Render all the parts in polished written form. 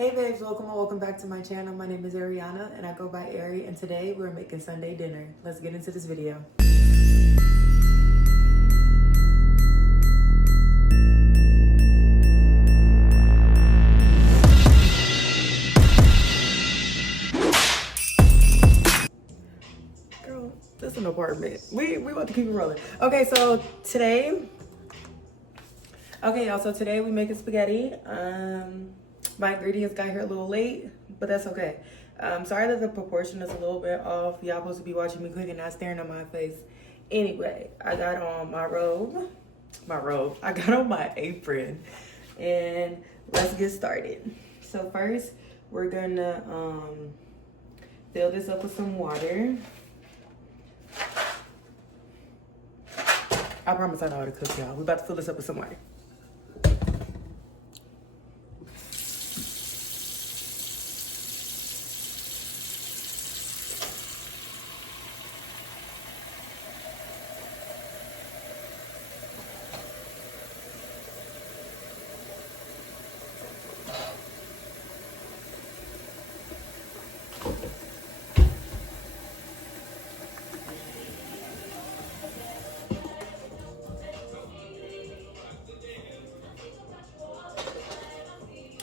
Hey babes, welcome back to my channel. My name is Ariana and I go by Airi, and today we're making Sunday dinner. Let's get into this video. Girl, this is an apartment. We about to keep it rolling. Okay, so today, y'all, so today we making spaghetti. My ingredients got here a little late, but that's okay. Sorry that the proportion is a little bit off. Y'all supposed to be watching me cook and not staring at my face. Anyway, I got on my robe. I got on my apron, and let's get started. So first, we're gonna fill this up with some water. I promise I know how to cook, y'all. We're about to fill this up with some water.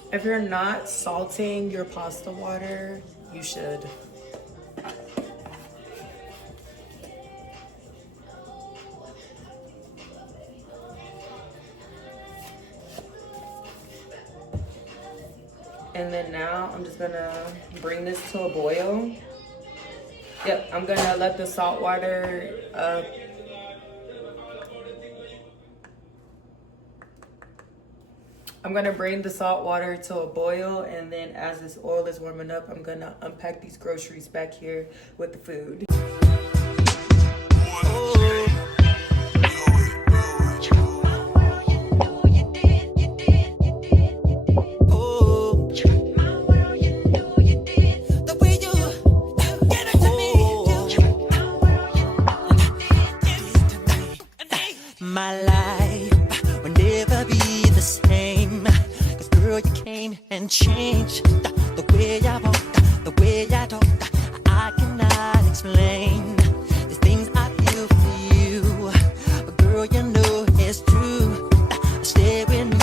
If you're not salting your pasta water, you should. And then now I'm just gonna bring this to a boil. Yep, I'm gonna let the salt water I'm gonna bring the salt water to a boil, and then as this oil is warming up, I'm gonna unpack these groceries back here with the food. My life will never be the same, 'cause girl, you came and changed the way I walk, the way I talk. I cannot explain the things I feel for you, but girl, you know it's true. Stay with me,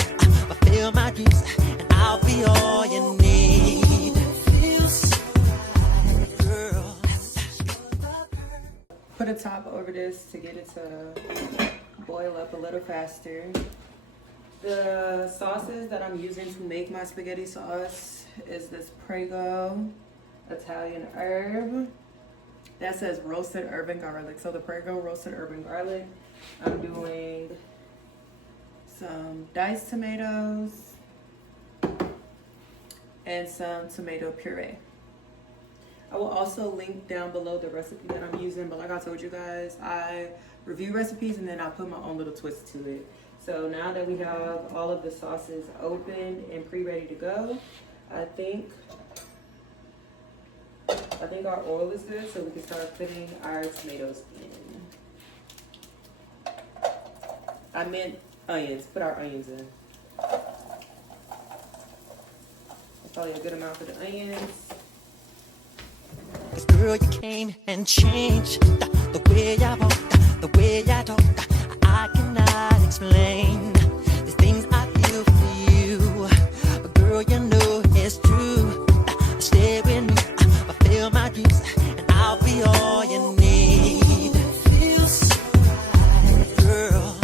fulfill my dreams, and I'll be all you need. Girl. Put a top over this to get it to boil up a little faster. The sauces that I'm using to make my spaghetti sauce is this Prego Italian herb. That says roasted herb and garlic. So the Prego roasted herb and garlic. I'm doing some diced tomatoes and some tomato puree. I will also link down below the recipe that I'm using, but like I told you guys, I review recipes and then I put my own little twist to it. So now that we have all of the sauces open and pre-ready to go, I think our oil is good, so we can start putting our tomatoes in. I meant onions. Put our onions in. That's probably a good amount for the onions. Girl, you came and changed the way I walk, the way I talk. I cannot explain the things I feel for you, but girl, you know it's true. Stay with me, fulfill my dreams, and I'll be all you need. Feels right, girl.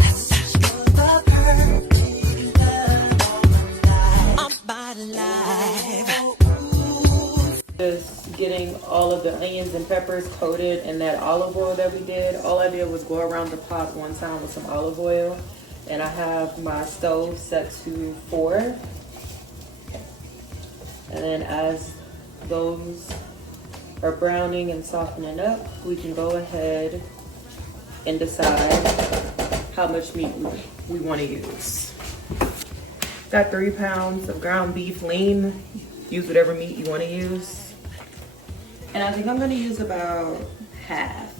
You're the perfect love of my life. Just getting all of the onions and peppers coated in that olive oil that we did. All I did was go around the pot one time with some olive oil, and I have my stove set to 4. And then as those are browning and softening up, we can go ahead and decide how much meat we want to use. Got 3 pounds of ground beef lean. Use whatever meat you want to use. And I think I'm gonna use about half.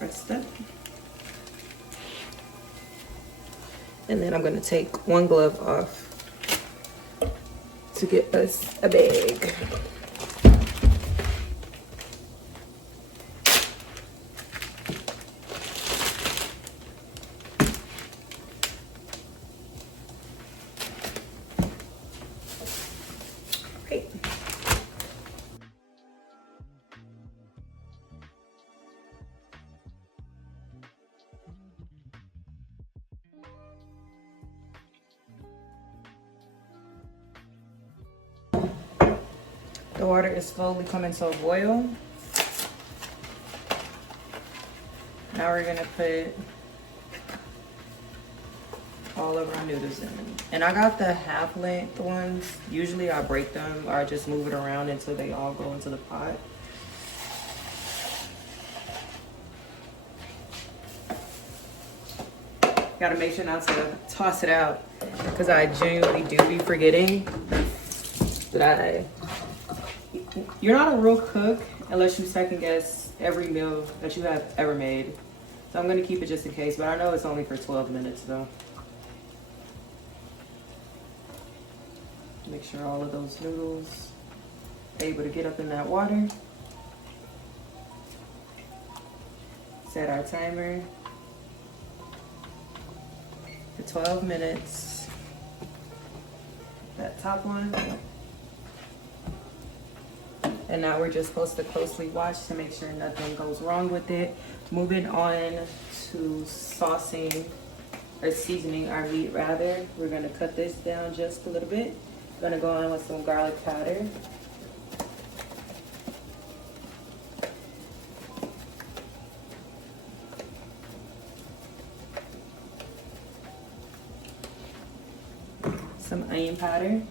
Rest up. And then I'm gonna take one glove off to get us a bag. Great. The water is slowly coming to a boil. Now we're gonna put all of our noodles in. And I got the half length ones. Usually I break them or I just move it around until they all go into the pot. Gotta make sure not to toss it out because I genuinely do be forgetting that you're not a real cook unless you second guess every meal that you have ever made. So I'm gonna keep it just in case, but I know it's only for 12 minutes though. Make sure all of those noodles are able to get up in that water. Set our timer for 12 minutes. That top one. And now we're just supposed to closely watch to make sure nothing goes wrong with it. Moving on to saucing or seasoning our meat rather. We're gonna cut this down just a little bit. Gonna go in with some garlic powder. Some onion powder.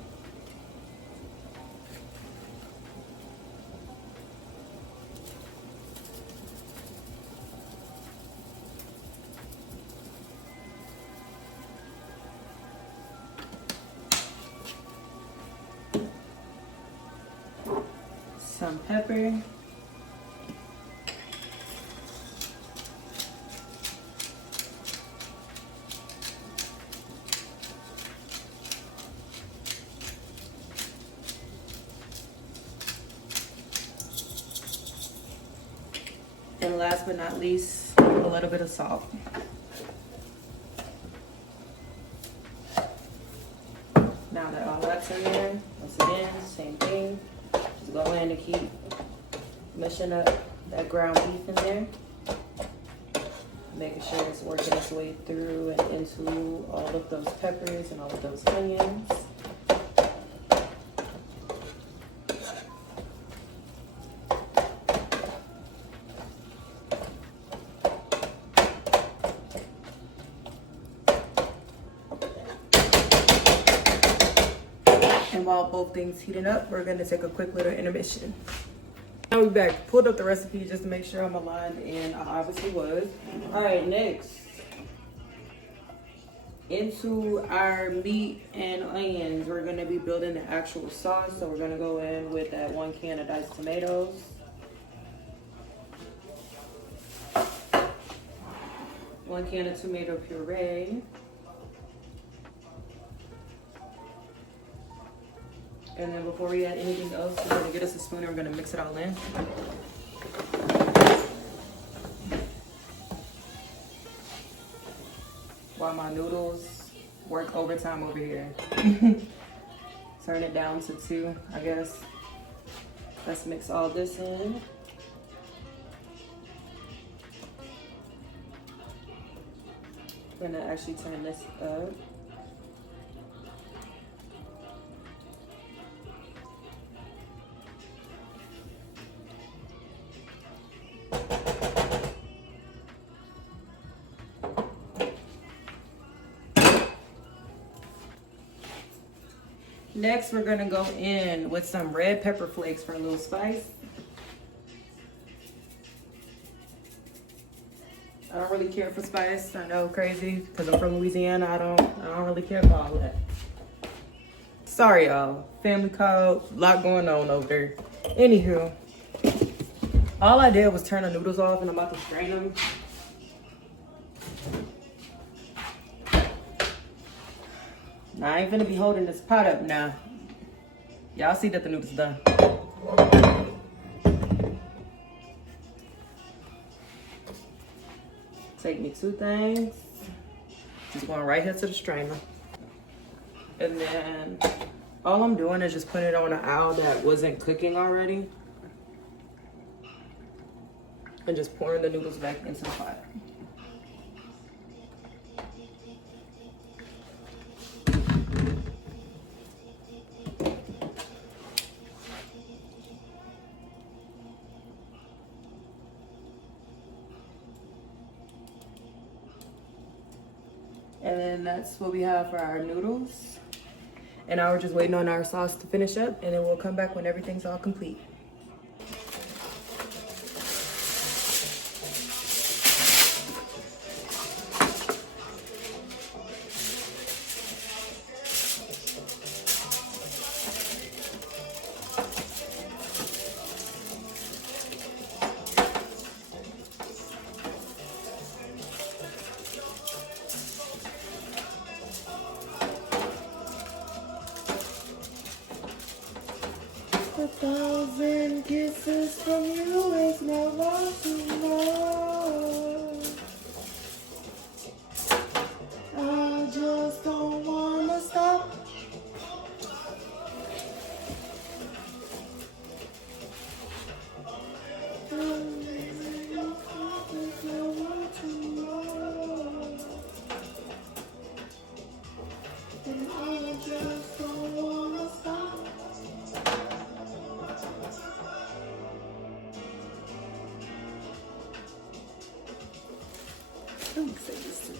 Some pepper. And last but not least, a little bit of salt. Now that all that's in there, once again, same thing. Just go in and keep mushing up that ground beef in there. Making sure it's working its way through and into all of those peppers and all of those onions. And while both things heating up, we're gonna take a quick little intermission. Now we're back. Pulled up the recipe just to make sure I'm aligned, and I obviously was. All right, next. Into our meat and onions, we're gonna be building the actual sauce. So we're gonna go in with that 1 can of diced tomatoes. 1 can of tomato puree. And then before we add anything else, we're gonna get us a spoon and we're gonna mix it all in. While my noodles work overtime over here. Turn it down to 2, I guess. Let's mix all this in. We're gonna actually turn this up. Next, we're gonna go in with some red pepper flakes for a little spice. I don't really care for spice. I know, crazy, because I'm from Louisiana. I don't really care for all that. Sorry, y'all. Family code, lot going on over there. Anywho, all I did was turn the noodles off, and I'm about to strain them. Now, I ain't finna be holding this pot up now. Y'all see that the noodles done. Take me 2 things. Just going right here to the strainer. And then all I'm doing is just putting it on an aisle that wasn't cooking already. And just pouring the noodles back into the pot. And then that's what we have for our noodles. And now we're just waiting on our sauce to finish up, and then we'll come back when everything's all complete. A 1,000 kisses from you is never too much. I just don't wanna stop. I just don't wanna stop. Let me say this too.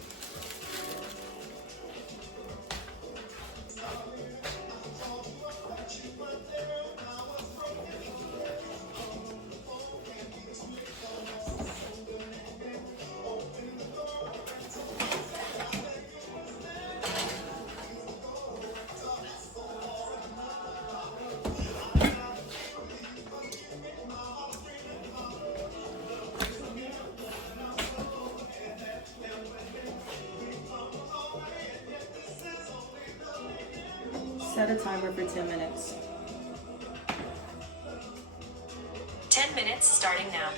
Set a timer for 10 minutes. 10 minutes starting now.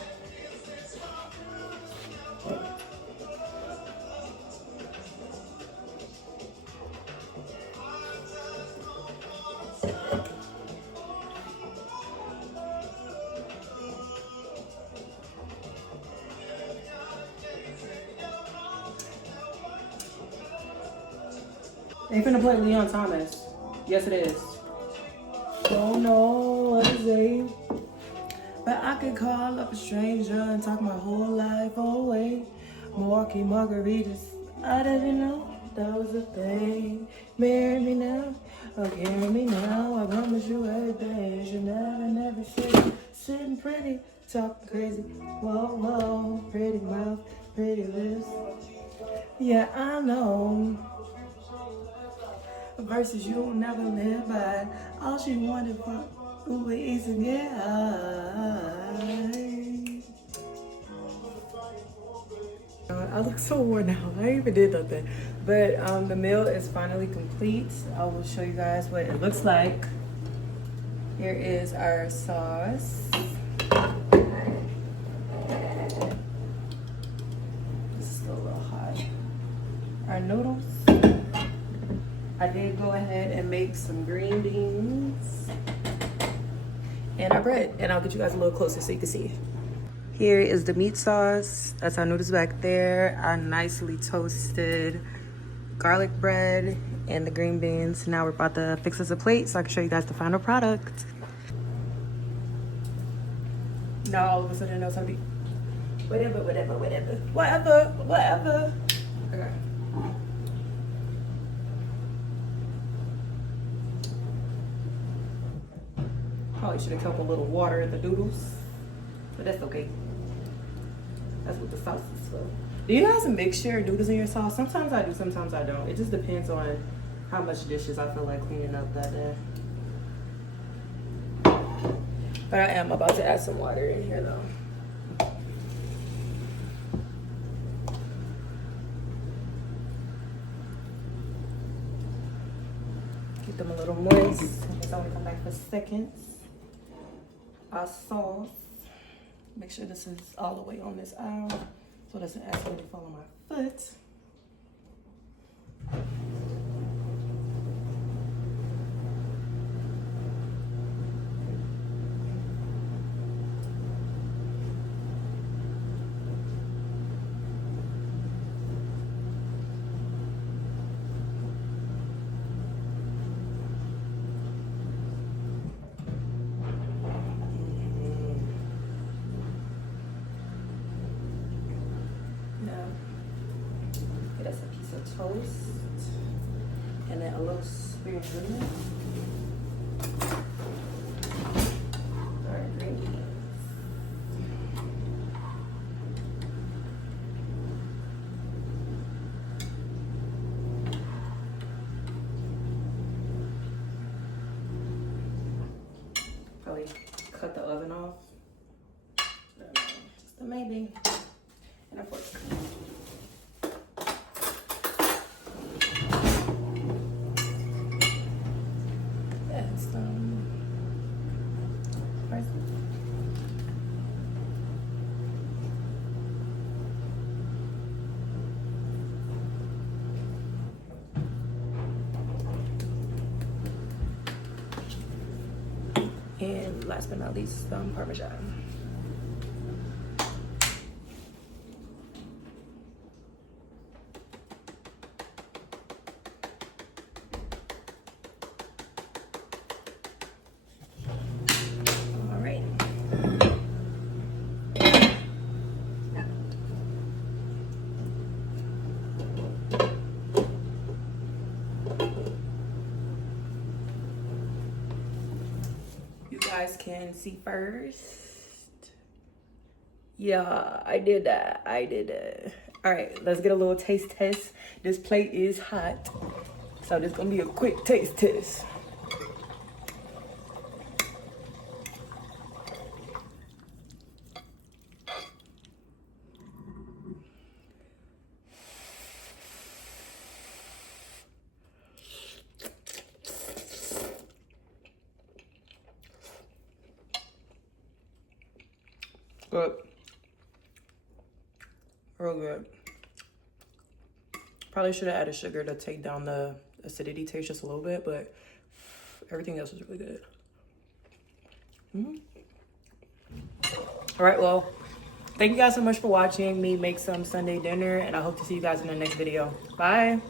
They finna play Leon Thomas. Yes, it is. Don't know what to say, but I could call up a stranger and talk my whole life away. Milwaukee margaritas, I didn't know that was a thing. Marry me now, or carry me now. I promise you everything. You never sit, sitting pretty, talking crazy. Whoa, whoa, pretty mouth, pretty lips. Yeah, I know. Verses you'll never live by. All she wanted for Uber Eats and get high. I look so worn out. I even did nothing. But the meal is finally complete. I will show you guys what it looks like. Here is our sauce. This is still a little hot. Our noodles. I did go ahead and make some green beans and our bread, and I'll get you guys a little closer so you can see. Here is the meat sauce. That's our noodles back there. Our nicely toasted garlic bread and the green beans. Now we're about to fix us a plate so I can show you guys the final product. Now all of a sudden I know something. Whatever. Okay. Probably should have kept a little water in the noodles, but that's okay. That's what the sauce is for. Do you guys mix your noodles in your sauce? Sometimes I do, sometimes I don't. It just depends on how much dishes I feel like cleaning up that day. But I am about to add some water in here though. them a little moist. It's only come back for seconds. Our sauce. Make sure this is all the way on this aisle so it doesn't accidentally fall on my foot. Get us a piece of toast and then a little spear of lemon. Our ingredients. Probably cut the oven off. Just a maybe. And a fork. And last but not least, some Parmesan. All right. Guys can see first. Yeah, I did that. All right, let's get a little taste test. This plate is hot, so this is gonna be a quick taste test. Good. Real good. Probably should have added sugar to take down the acidity taste just a little bit, but everything else is really good. All right, well, thank you guys so much for watching me make some Sunday dinner, and I hope to see you guys in the next video. Bye.